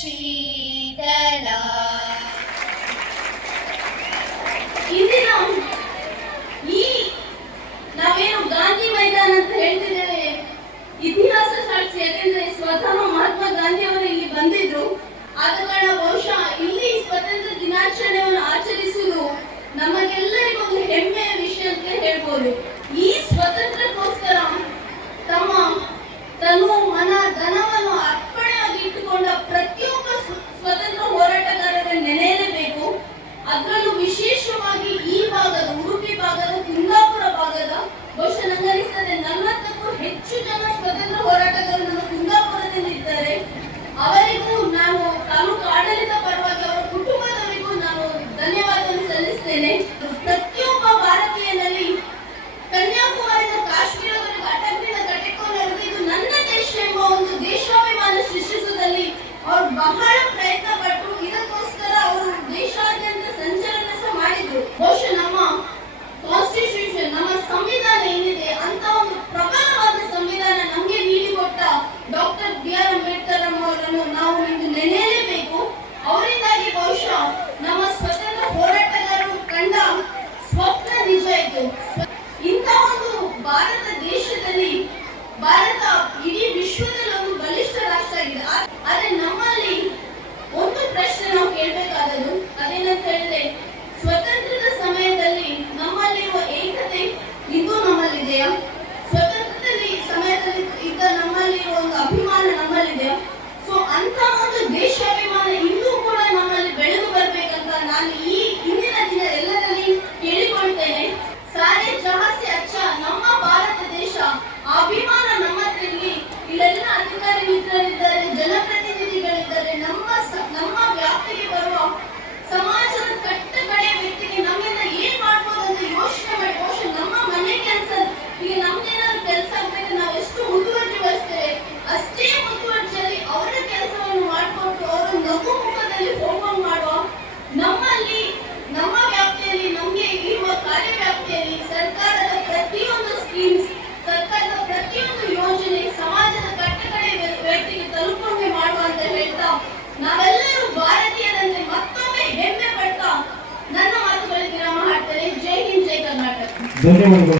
शीतल ಇಂದಿನ ಈ ನಾವೇನು ಗಾಂಧಿ ಮೈದಾನ ಅಂತ ಹೇಳ್ತಿದ್ದೇವೆ? ಇತಿಹಾಸ ಸಾಕ್ಷಿ, ಯಾಕೆಂದ್ರೆ ಸ್ವತಃ ಮಹಾತ್ಮ ಗಾಂಧಿ ಅವರು ಇಲ್ಲಿ ಬಂದಿದ್ರು. ಆದ ಕಾರಣ ಬಹುಶಃ ಇಲ್ಲಿ ಸ್ವತಂತ್ರ ದಿನಾಚರಣೆಯನ್ನು ಆಚರಿಸಲು ನಮಗೆಲ್ಲರಿಗೂ ಒಂದು ಹೆಮ್ಮೆಯ ವಿಷಯ ಅಂತ ಹೇಳ್ಬೋದು. ವಿಶೇಷವಾಗಿ ಈ ಭಾಗದ ಉಡುಪಿ ಭಾಗದ Então, quando né? o ರಾಜಕಾರಣ ಮಿತ್ರರಿದ್ದಾರೆ ಜನಪ್ರತಿನಿಧಿಗಳಿದ್ದಾರೆ ನಮ್ಮ ನಮ್ಮ ధన్యవాదాలు